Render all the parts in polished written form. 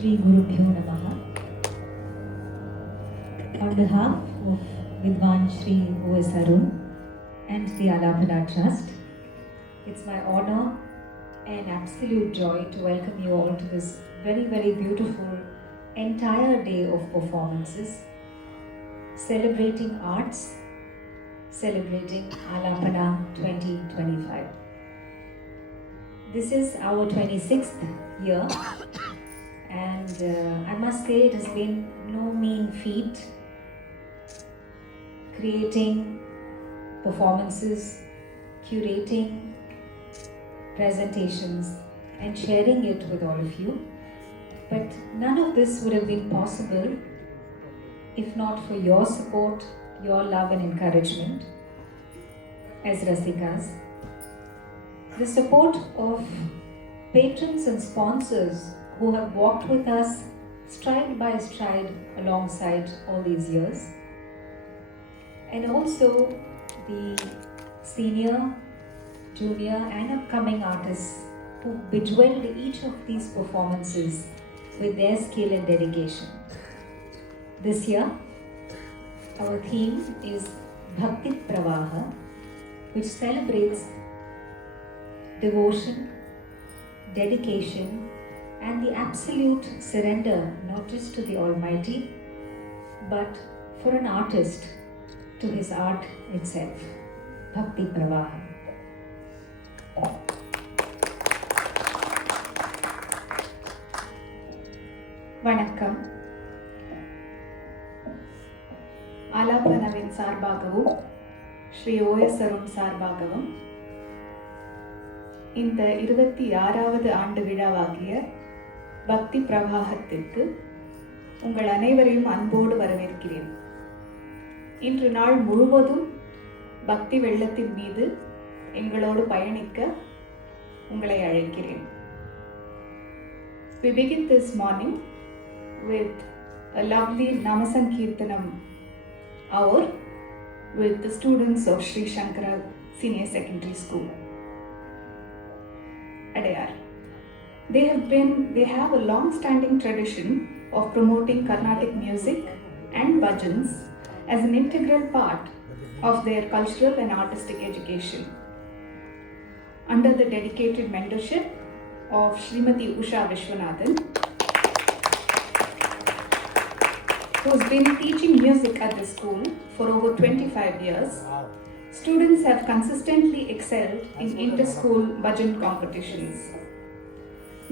Shri Gurubhyo Namaha. On behalf of Vidwan Shri O.S. Arun and the Alapana Trust, it's my honor and absolute joy to welcome you all to this very, very beautiful entire day of performances, celebrating arts, celebrating Alapana 2025. This is our 26th year, and I must say it has been no mean feat creating performances, curating presentations and sharing it with all of you. But none of this would have been possible if not for your support, your love and encouragement as Rasikas. The support of patrons and sponsors who have walked with us stride by stride alongside all these years. And also the senior, junior and upcoming artists who bejeweled each of these performances with their skill and dedication. This year, our theme is Bhakti Pravaha, which celebrates devotion, dedication and the absolute surrender not just to the Almighty but for an artist to his art itself. Bhakti Pravaha. வணக்கம். ஆலாபனவின் சார்பாகவும் Sri OS Arun சார்பாகவும் இந்த 26வது ஆண்டு விழாவாகிய பக்தி பிரவாகத்திற்கு உங்கள் அனைவரையும் அன்போடு வரவேற்கிறேன். இன்று நாள் முழுவதும் பக்தி வெள்ளத்தின் மீது எங்களோடு பயணிக்க உங்களை அழைக்கிறேன். We begin this morning with a lovely Namasankirtanam hour with the students of Sri Shankara Senior Secondary School, Adayar. They have a long-standing tradition of promoting Carnatic music and bhajans as an integral part of their cultural and artistic education. Under the dedicated mentorship of Srimati Usha Vishwanathan, who has been teaching music at the school for over 25 years, students have consistently excelled in inter-school bhajan competitions.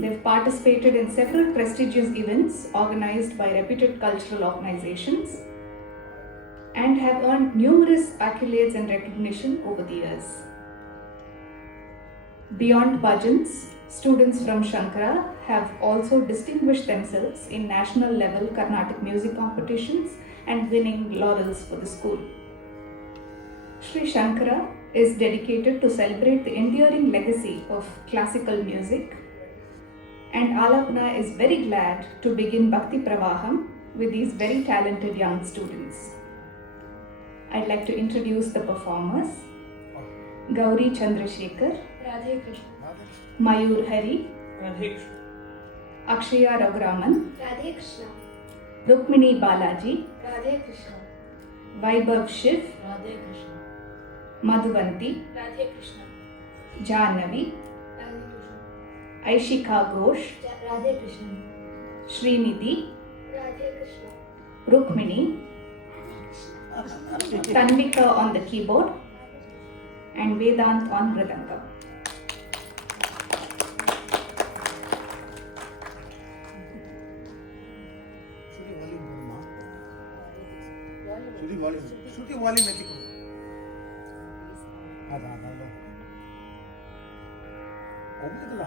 They've participated in several prestigious events organized by reputed cultural organizations and have earned numerous accolades and recognition over the years. Beyond bhajans, students from Shankara have also distinguished themselves in national level Carnatic music competitions and winning laurels for the school. Sri Shankara is dedicated to celebrate the enduring legacy of classical music, and Alapana is very glad to begin Bhakti Pravaham with these very talented young students. I'd like to introduce the performers. Gauri Chandrasekhar, Radhe Krishna, Mayur Hari, Radhe Krishna, Akshaya Raghuraman, Radhe Krishna, Rukmini Balaji, Radhe Krishna, Vaibhav Shiv, Radhe Krishna, Madhuvanti, Radhe Krishna, Jahnavi, Radhe Krishna, Aishika Ghosh, Radhe Krishna, Srinidhi, Radhe Krishna, Rukmini, Tanvika on the keyboard, and Vedant on Mridangam. Shruti volume etikko. Ada. Obligada.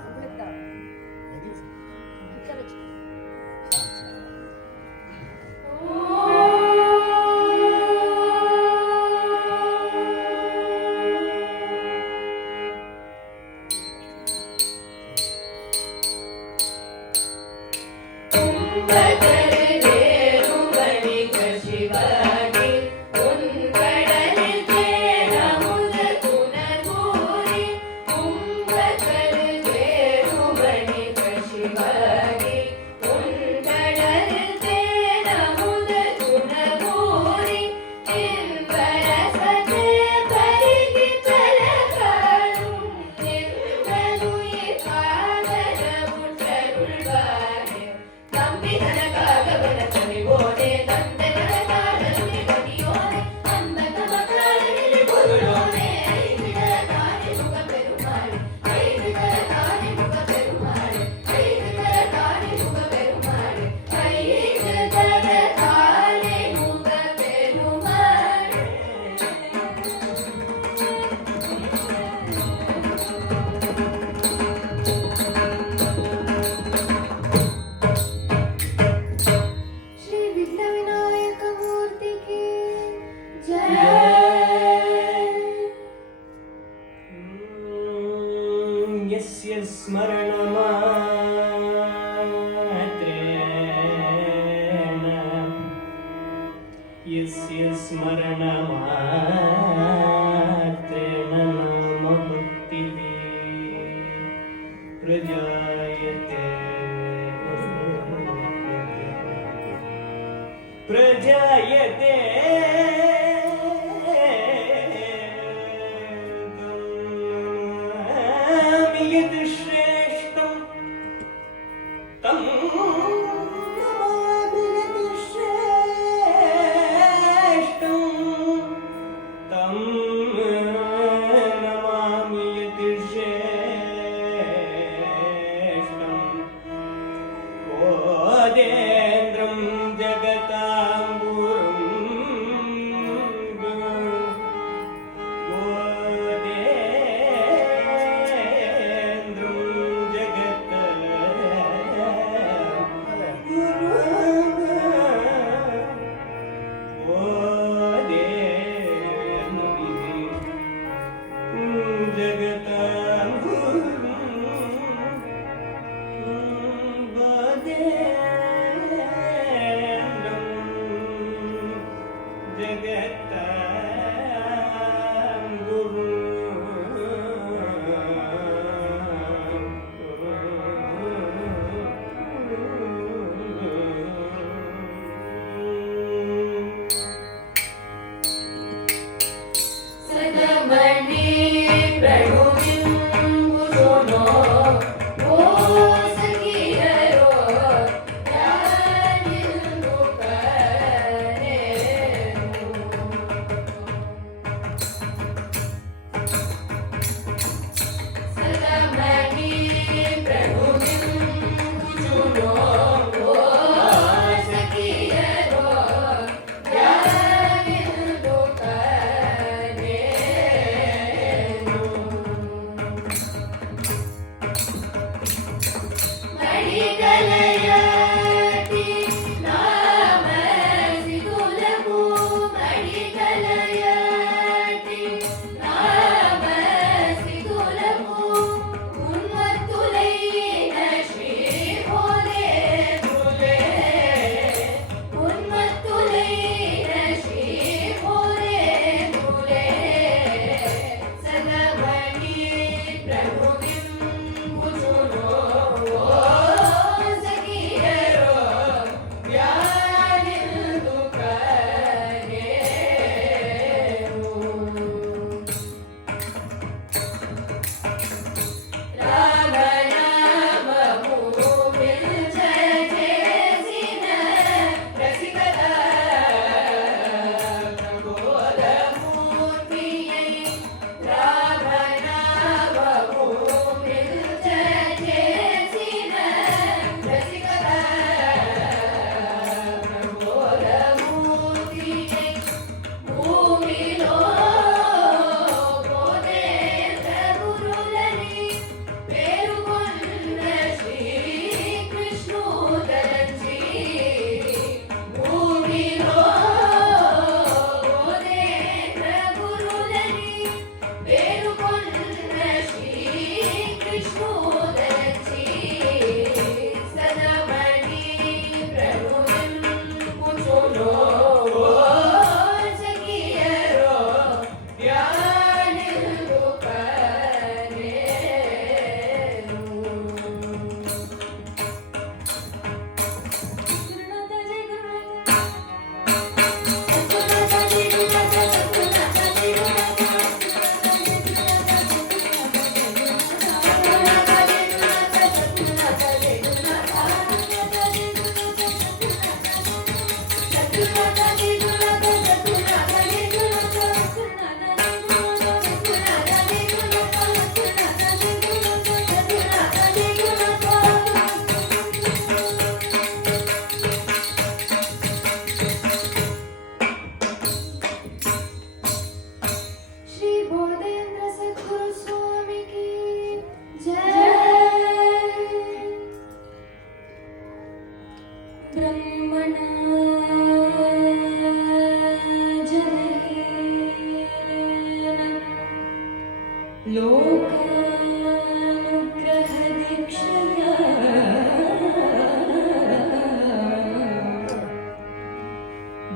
स्मरणमात्रेण नामभक्तिः प्रजायते प्रजायते यद् श्रेष्ठं तं नमामि यद् श्रेष्ठं तं नमामि यद् श्रेष्ठं कोदेन्द्रं जगतां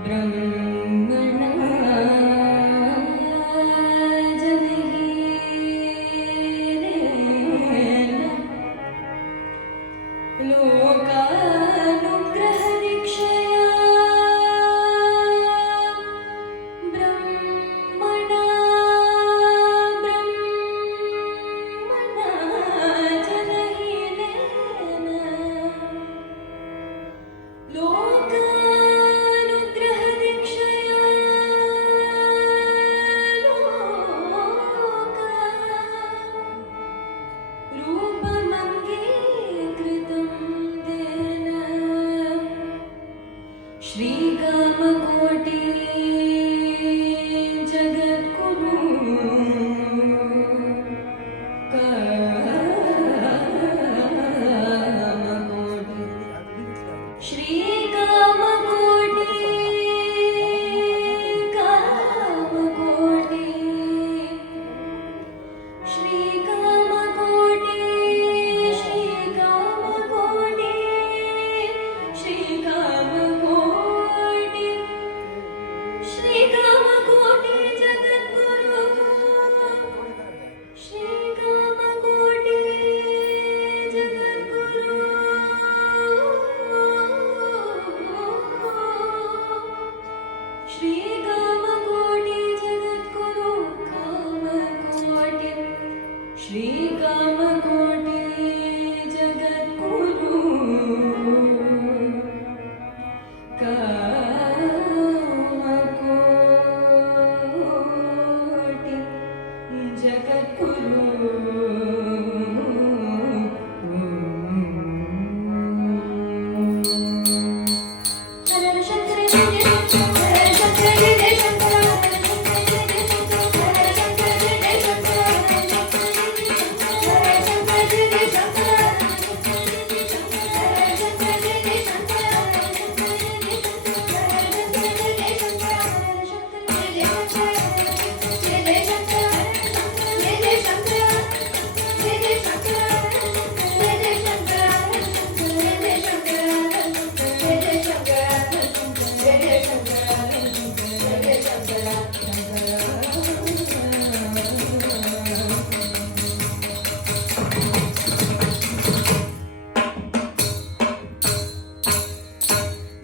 ब्रह्मणा लोकानुग्रहदीक्षया रूपमङ्गीकृतं तेन श्रीकामकोटि जगद्गुरु श्रीकामकोटि जगद्गुरु कामकोटि जगद्गुरु हर शंकर जय शंकर जय शंकर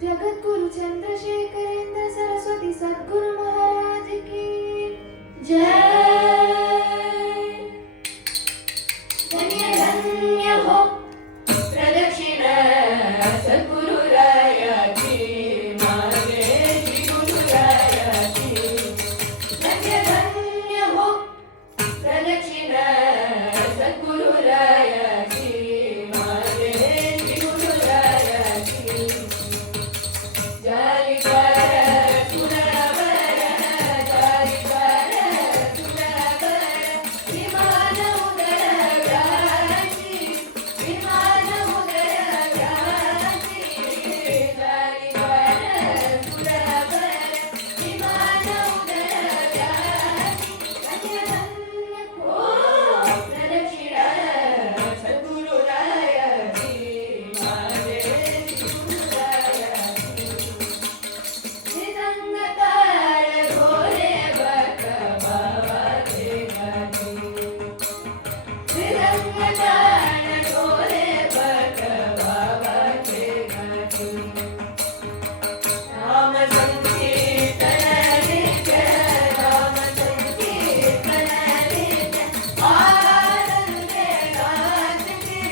जगद्गुरु चंद्रशेखरेंद्र सरस्वती सद्गुरु महाराज की जय। धन्य धन्य हो प्रदक्षिण सद्गुरु राय की मागे श्री गुरु राय की। धन्य धन्य हो प्रदक्षिण सद्गुरु राय की मागे श्री गुरु राय की। जारी कर सुरवर जारी कर सुरवर विमान उदर व्यासी विमान उदर व्यासी। जारी कर सुरवर विमान उदर व्यासी। धन्य धन्य हो प्रदक्षिण सद्गुरु राय की मागे श्री गुरु राय की। निरंगतार घोरे बक बाबा के गाती। निरंगतार घोरे बक बाबा के गाती। नाम संकीर्तन नित्य नाम संकीर्तन नित्य। आनंद के नाथ की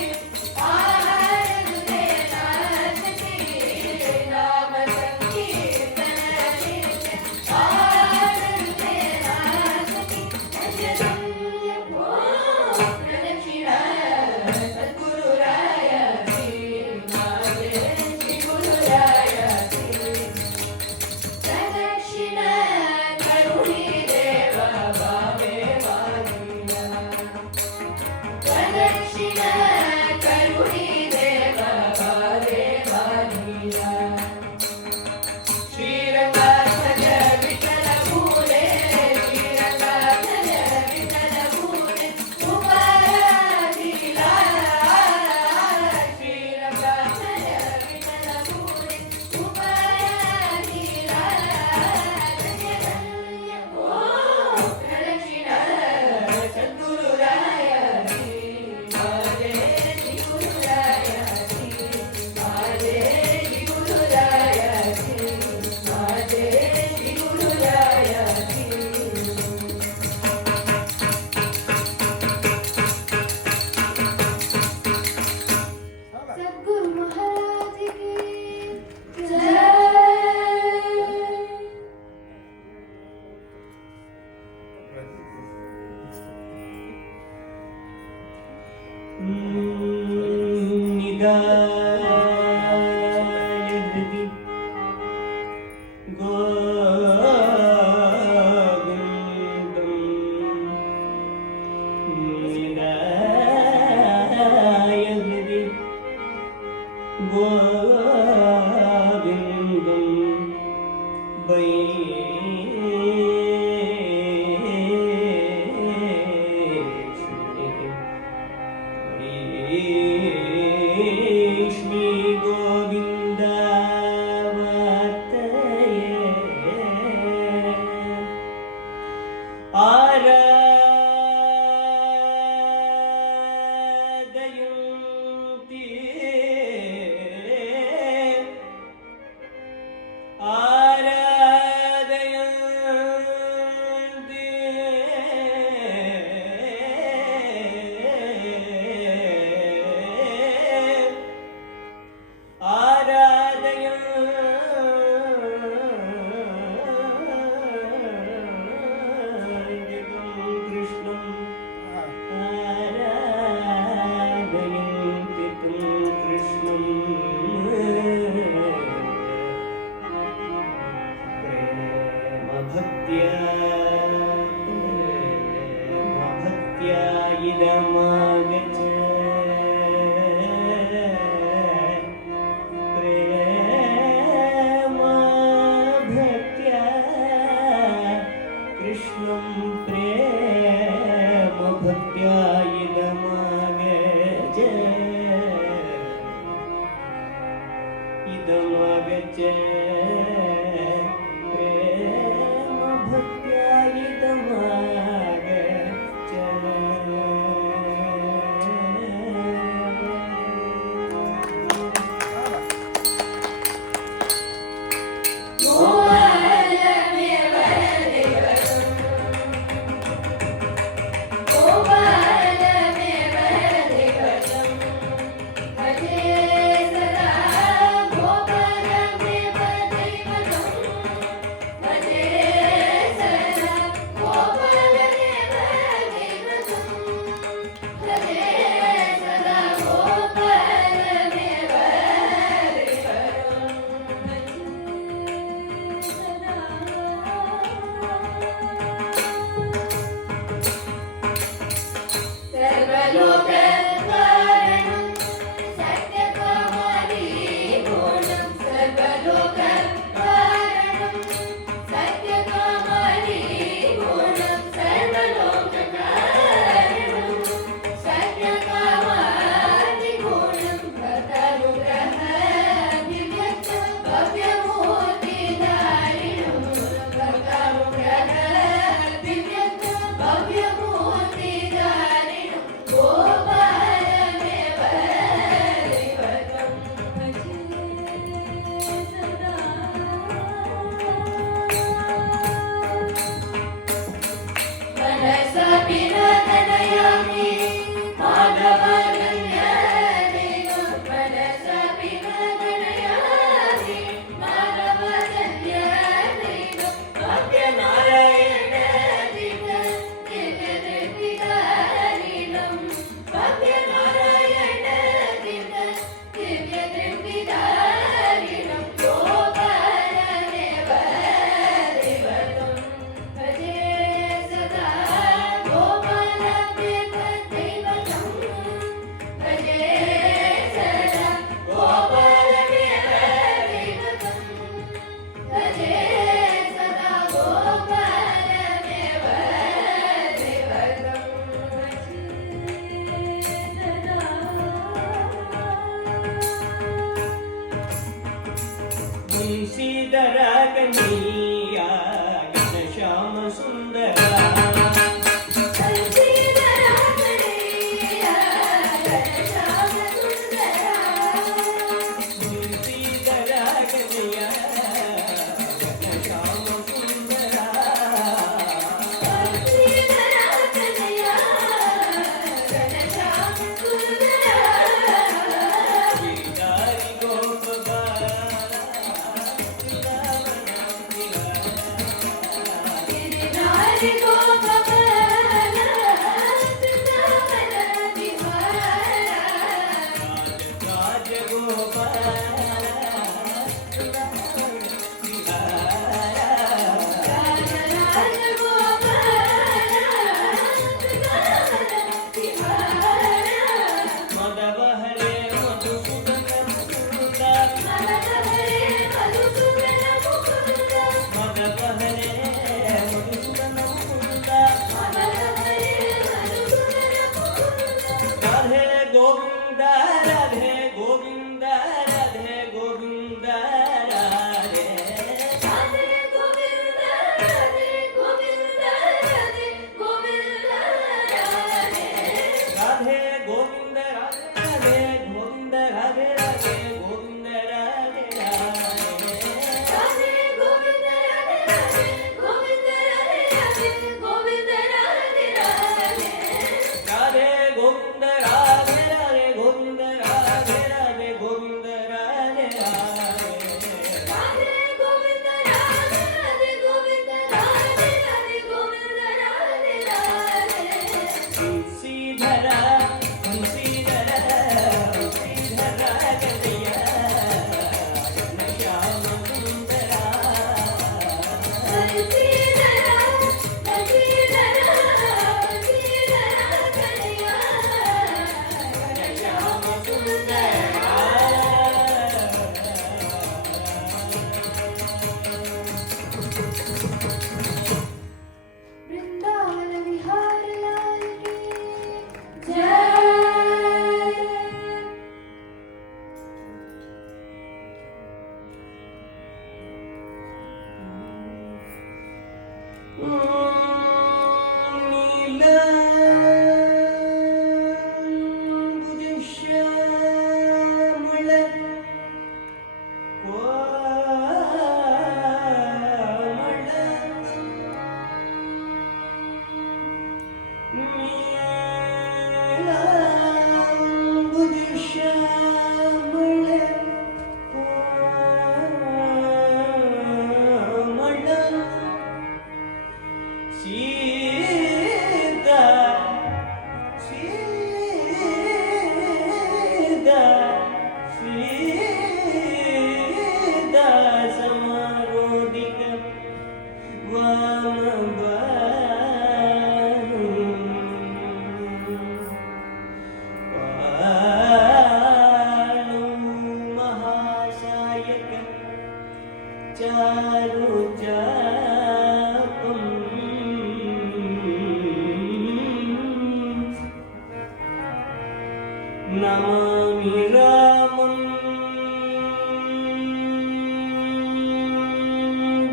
आनंद के नाथ की। नाम संकीर्तन नित्य आनंद के नाथ की। धन्य धन्य हो प्रदक्षिण सद्गुरु राय की मागे श्री गुरु राय की। प्रदक्षिण करुणी देव भावे वादिया। प्रदक्षिण करुणी देव भावे वादिया। श्रीरंगाध्वज विठ्ठल फूले श्रीरंगाध्वज विठ्ठल फूले उपाधिला। श्रीरंगाध्वज विठ्ठल फूले इदमगचे प्रेम भक्त्या मुंशीधरागनीया श्याम सुंदरा नायक चारु जापम नमामि रामं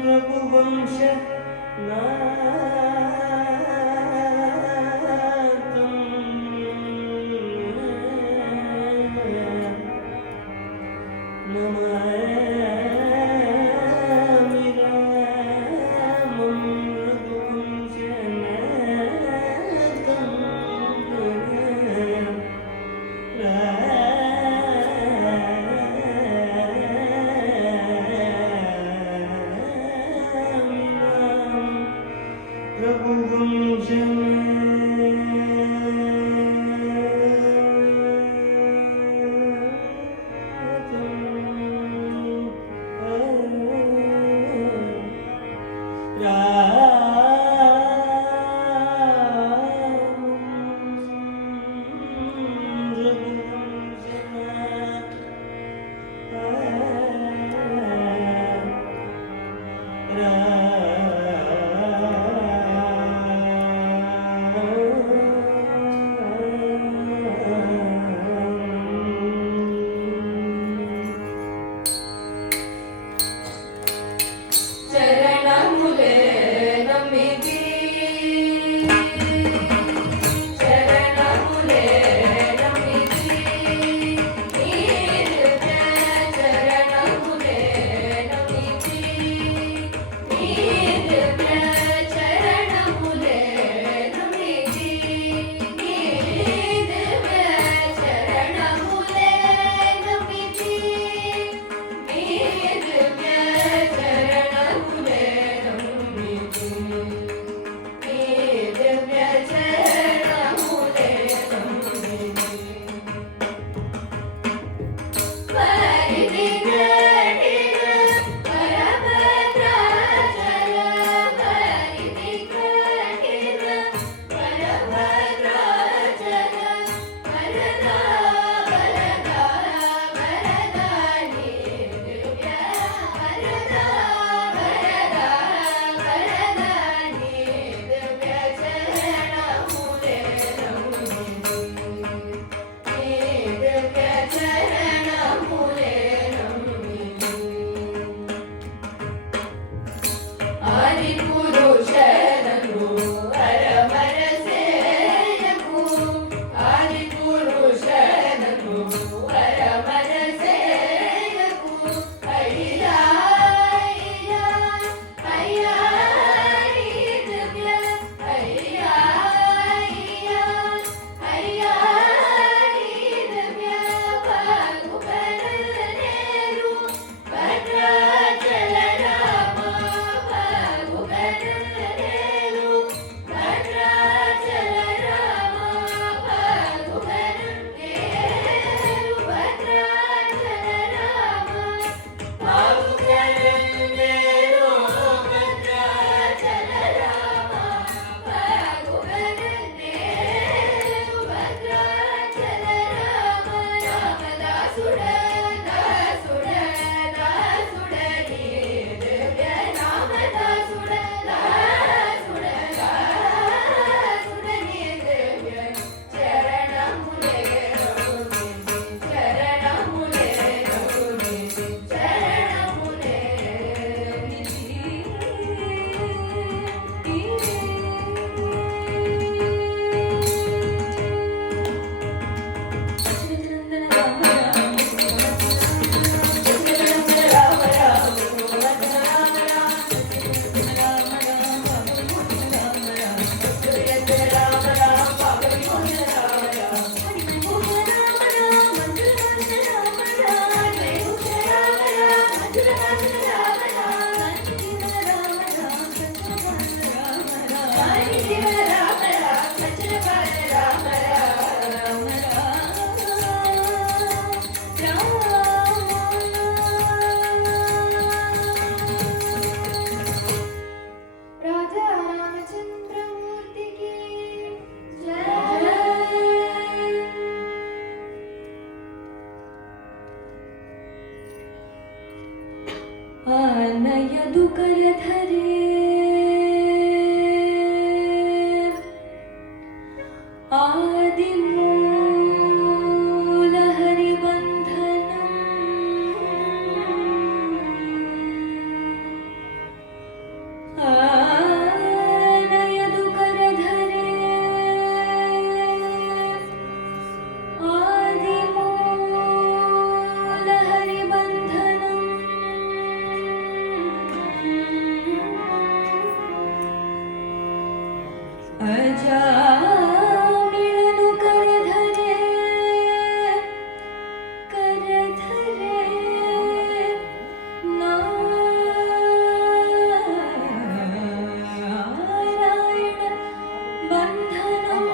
रघुवंश చరణములే నమ్మిది చరణములే నమ్మిది నీ దివ్య చరణములే నమ్మిది నీ దివ్య చరణములే నమ్మిది నీ దివ్య చరణములే నమ్మిది నీ దివ్య చరణములే నమ్మిది నీ దివ్య చరణములే నమ్మిది పరిధి కఠిన పరభద్రాచల పరిధి కఠిన పరభద్రాచల వరదా వరదా వరదా నీ దివ్య వరదా వరదా వరదా నీ దివ్య చరణములే నమ్మిది నీ దివ్య చరణములే నమ్మిది ఆది పురుషనను అరమర సేయకు ఆది పురుషనను అరమర సేయకు అయ్యా అయ్యా అయ్యా నీ దివ్య అయ్యా అయ్యా అయ్యా నీ దివ్య పగుపరనేరు భద్రాచల రామ పగుపరనేరు భద్రాచల రామ పగుపరనేరు భద్రాచల రామ పగుపరనేరు భద్రాచల రామ పగుపరనేరు భద్రాచల రామ రామదాసుడ దాసుడ దాసుడ నీ దివ్య రామదాసుడ దాసుడ దాసుడ నీ దివ్య చరణములే నమ్మిది చరణములే నమ్మిది చరణములే రాజా రామచంద్రమూర్తికి జయ. ಆನಯದು ಕರಧರೆ ಆದಿಮೂಲ ಹರಿಬಂಧನಂ ಆನಯದು ಕರಧರೆ ಆದಿಮೂಲ ಹರಿಬಂಧನಂ ಅಜಾಮಿಳನು ಕರಧರೆ ಕರಧರೆ ನಾರಾಯಣ ಬಂಧನಂ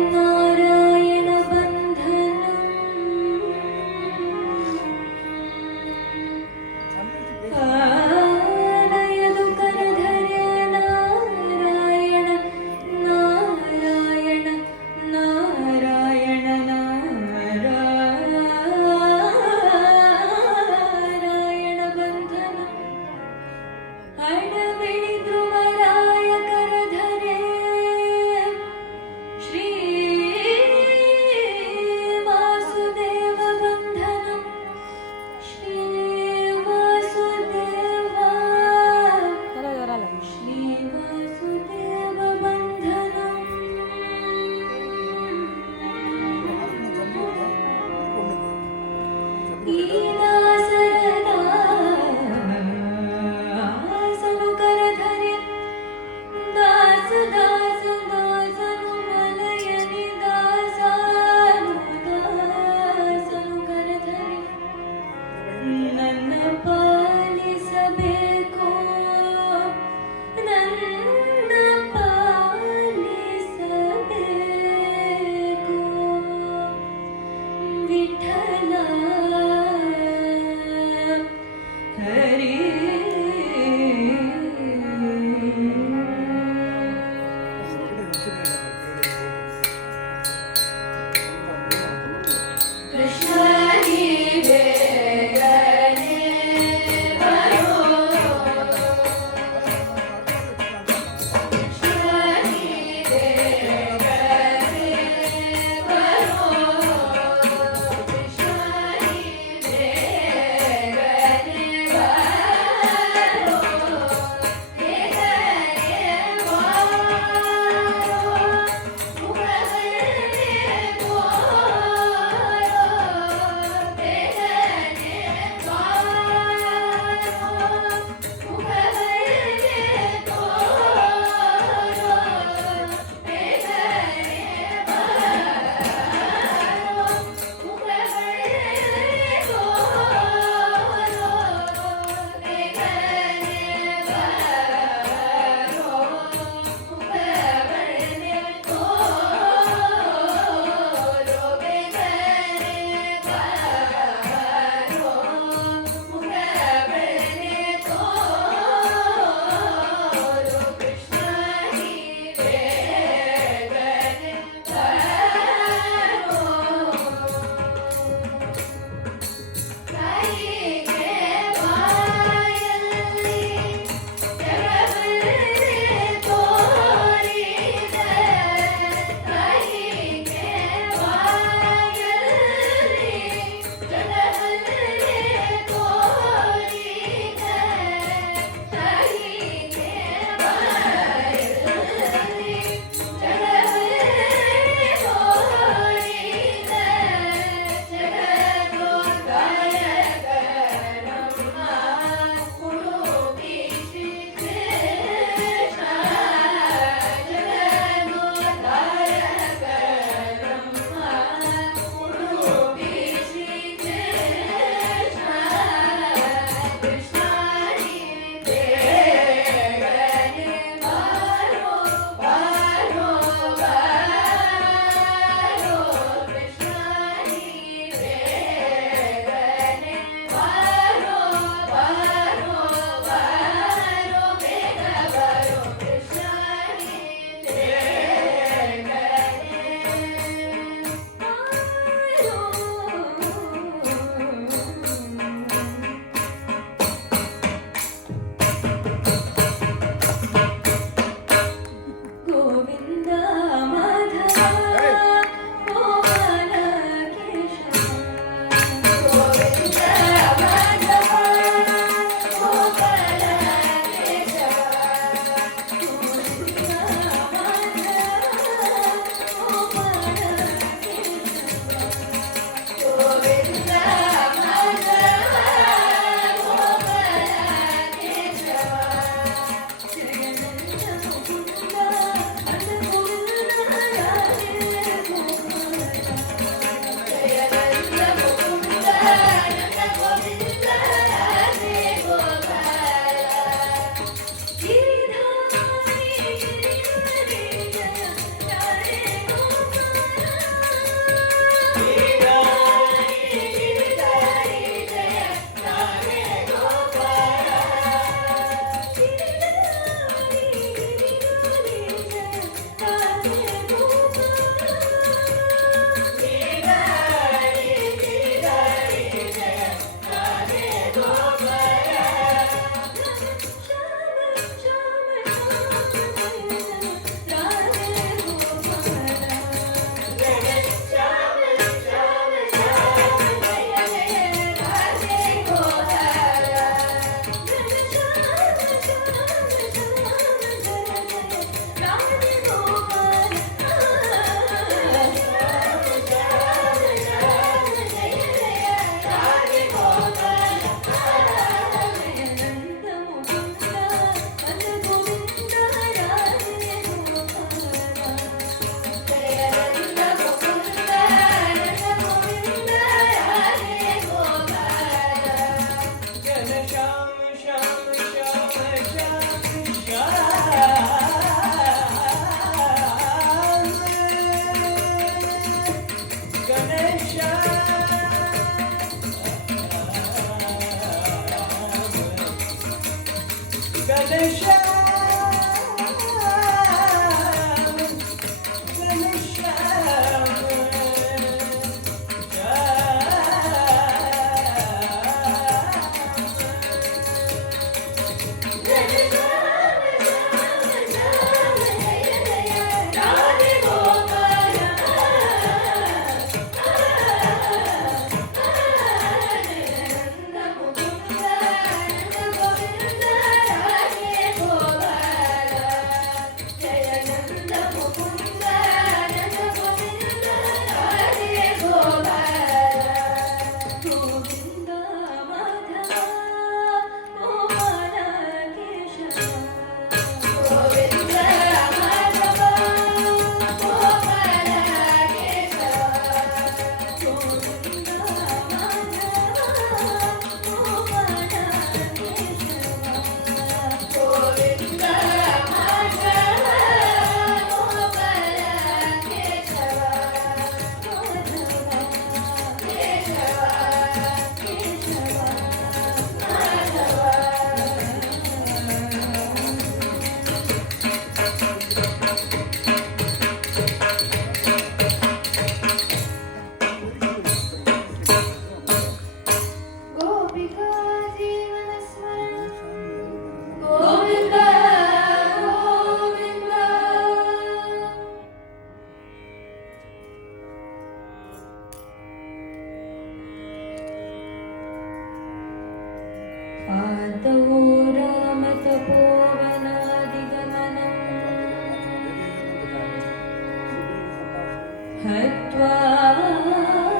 ಶ್ರೀಮನ್ನಾರಾಯಣ ಬಂಧನಂ ಆನಯದು ಕರಧರೆ ನಾರಾಯಣ ನಾರಾಯಣ ನಾರಾಯಣ ನಾರಾಯಣ ಬಂಧನ ಅಡವಿಳಿ ಧ್ರುವರಾಯ ಕರಧರೆ ಶ್ರೀ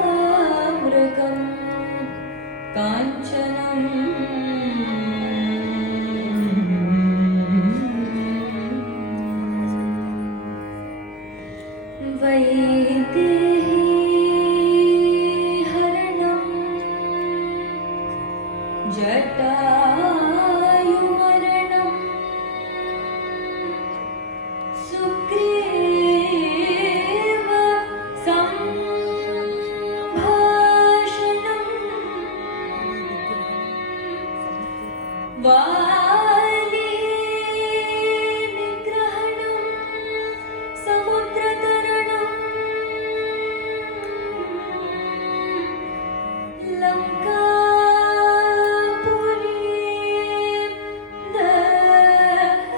हत्वामृगं काञ्चनम् वैदेहीहरणं जटायुमरणं सुग्रीव संभाषणं वाली निग्रहणं समुद्रतरणं लङ्कापुरीं दहनम्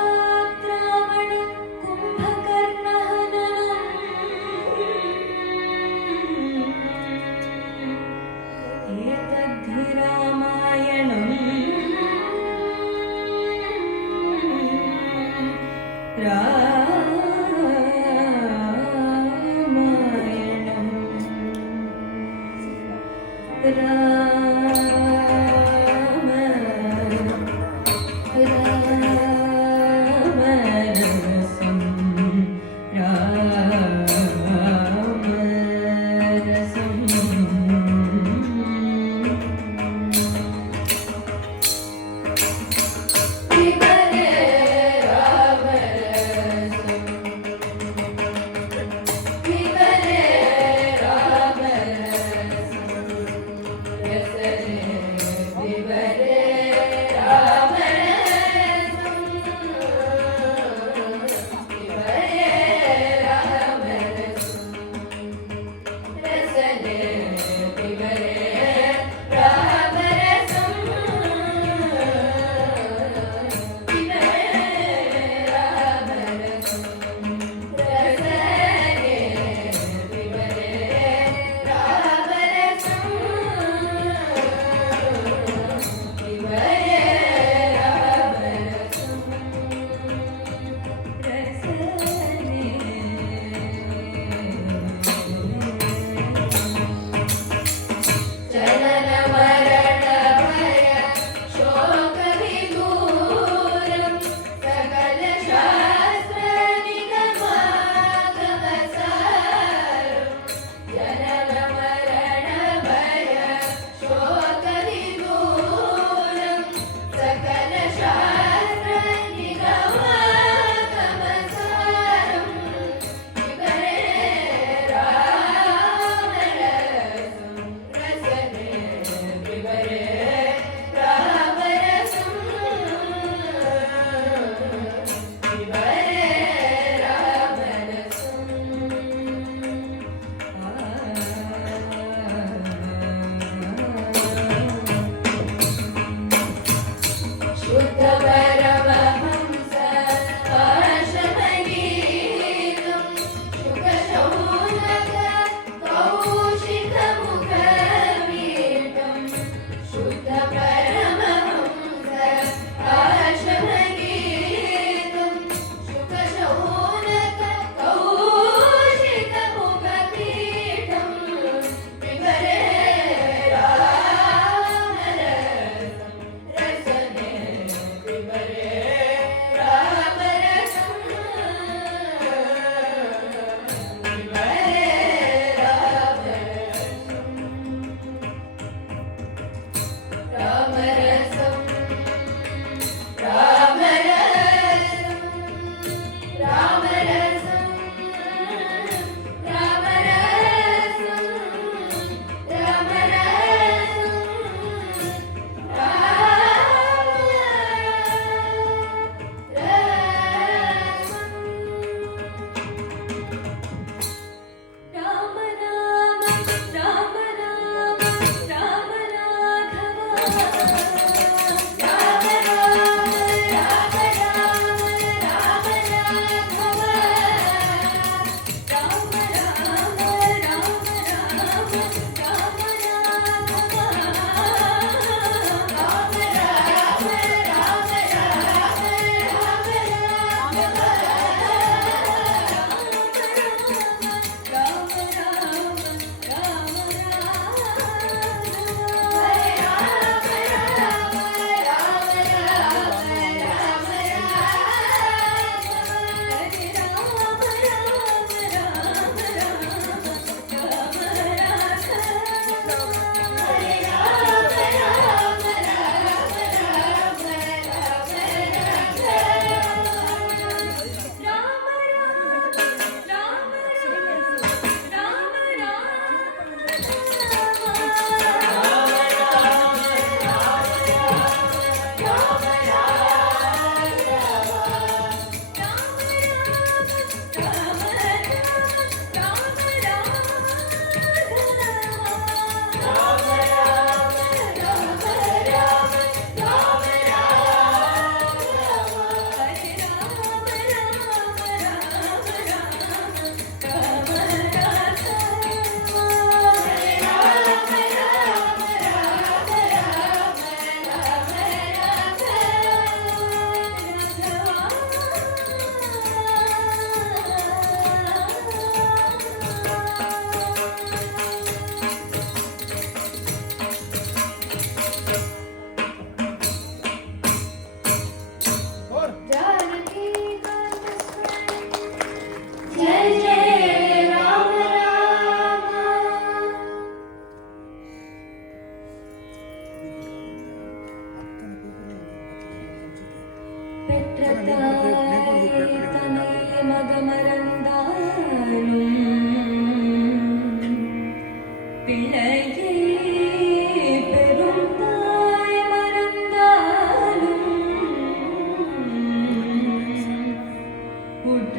पश्चाद्रावण कुम्भकर्णहननम् एतद्धि रामायणम्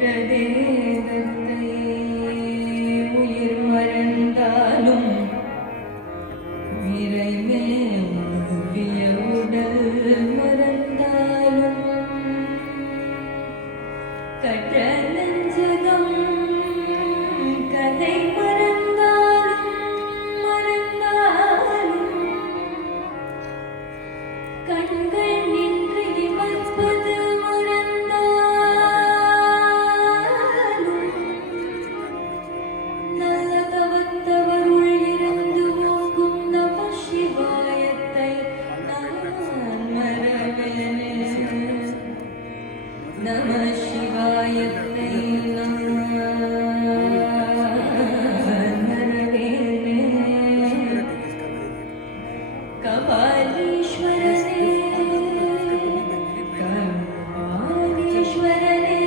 பிரதேகத்தை உயிர் மறந்தாலும் விரைவே உருவிய உடல் மறந்தாலும் கற்றலஞ்சகம் கதை மறந்தாலும் கண்கள் நின்று இமைப்பது நல்ல தவத்தவருள் இருந்து ஓங்கும் நம சிவாயத்தை நான் மறவேனே. நம சிவாயத்தை நான் மறவேனே. கபாலீஸ்வரனே கபாலீஸ்வரனே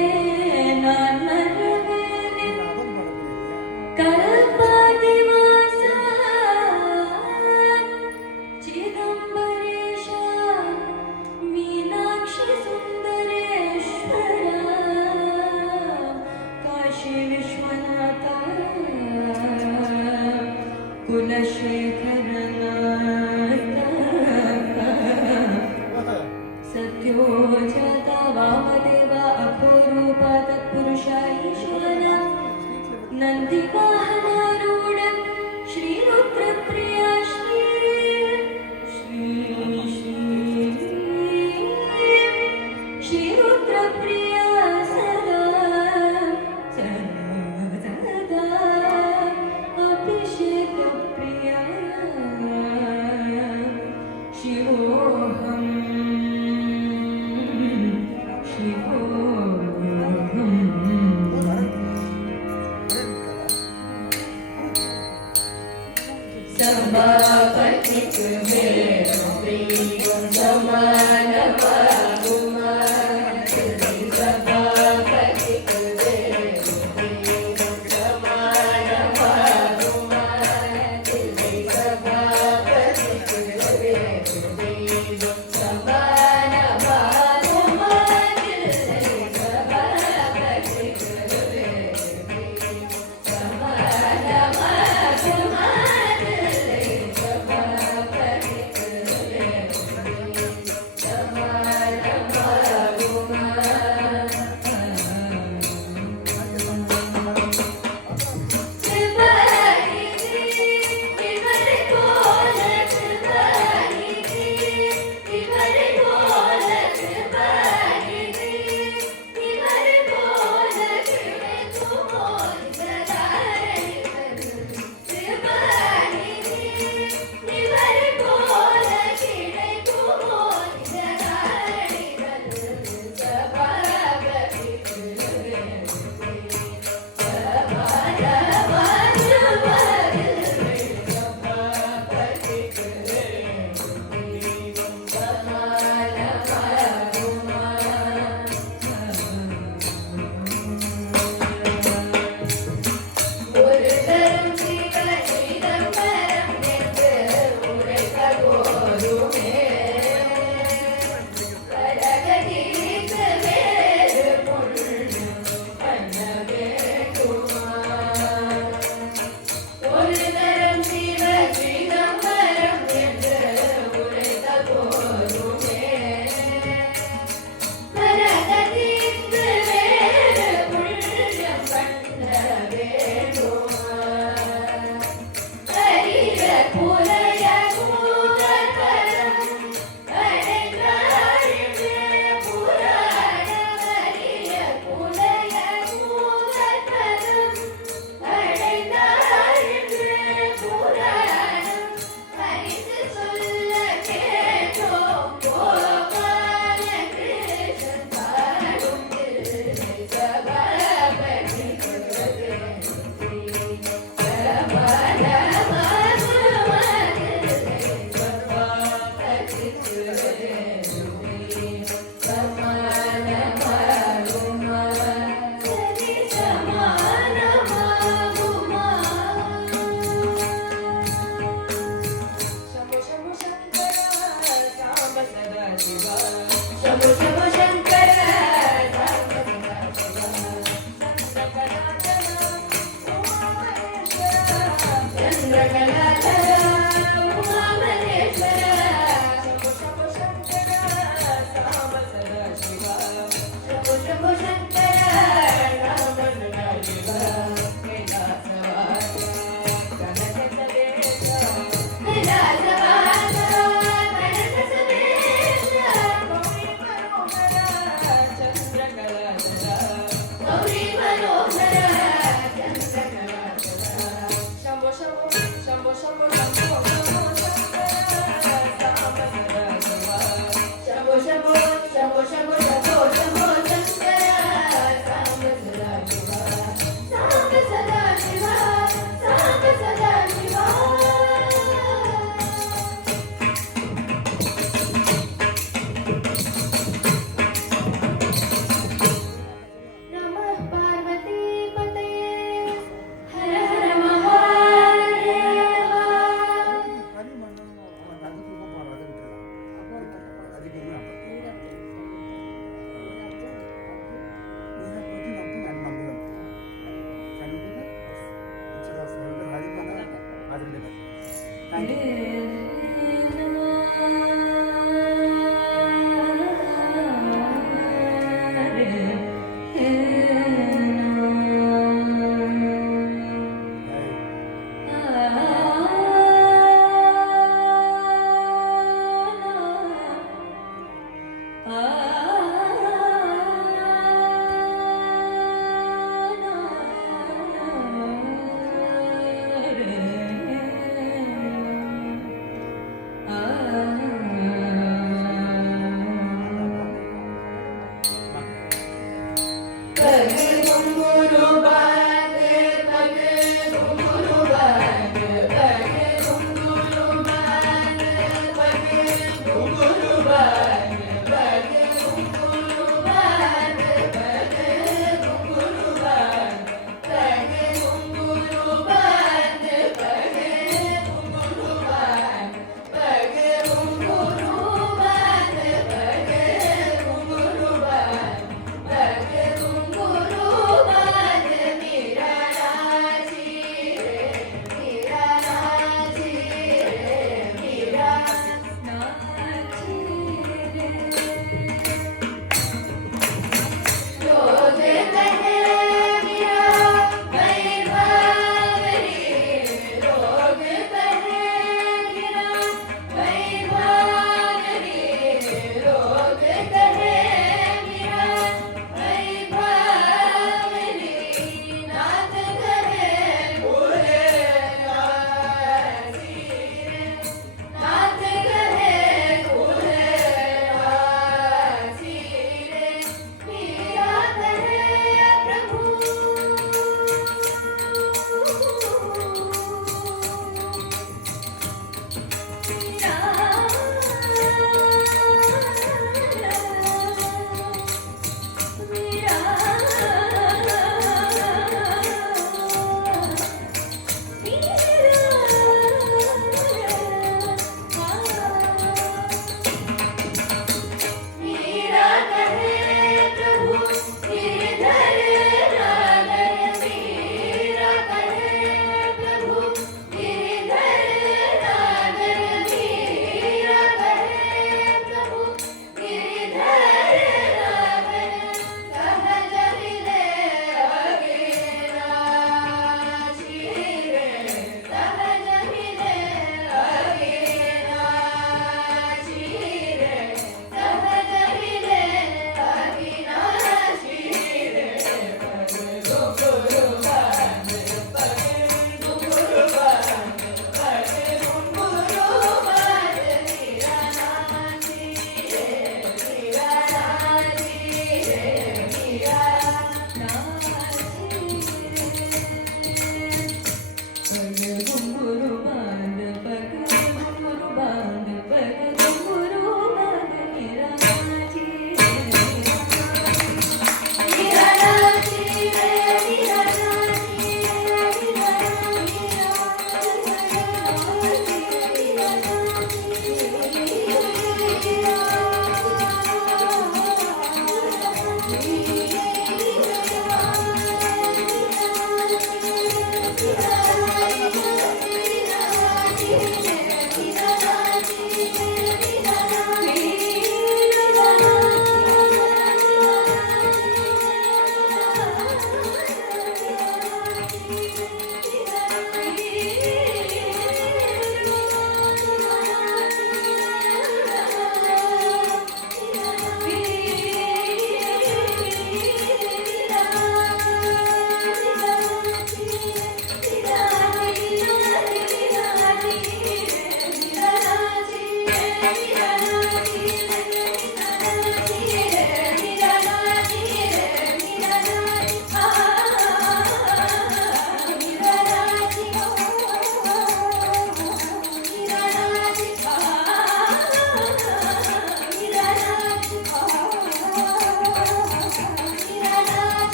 நான் மறவேனே. கல்பாதிவாசா சிதம்பரேஷா மீனாட்சி சுந்தரேஸ்வரா காಶಿ ವಿಶ್ವನಾಥ ಕುಲಶೇಖರನಾಥ ಸತ್ಯೋಜಾತ ವಾಮದೇವ ಅಪೂರ್ವ ತತ್ಪುರುಷ ಈಶ್ವರ ನಂದಿ ವಾಹನಾರೂಢ ಶ್ರೀ ರುದ್ರಪ್ರಿಯ ಶ್ರೀ ರುದ್ರಪ್ರಿಯ ಸದಾ ಸದಾ ಅಭಿಷೇಕ ಪ್ರಿಯ ಶಿವೋಹಂ सभापति तुम्हें समान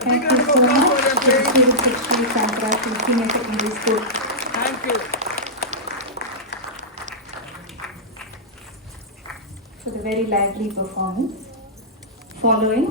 Thank you so much to the students of Sri Shankara Senior Secondary School. Thank you. For the very lively performance. Following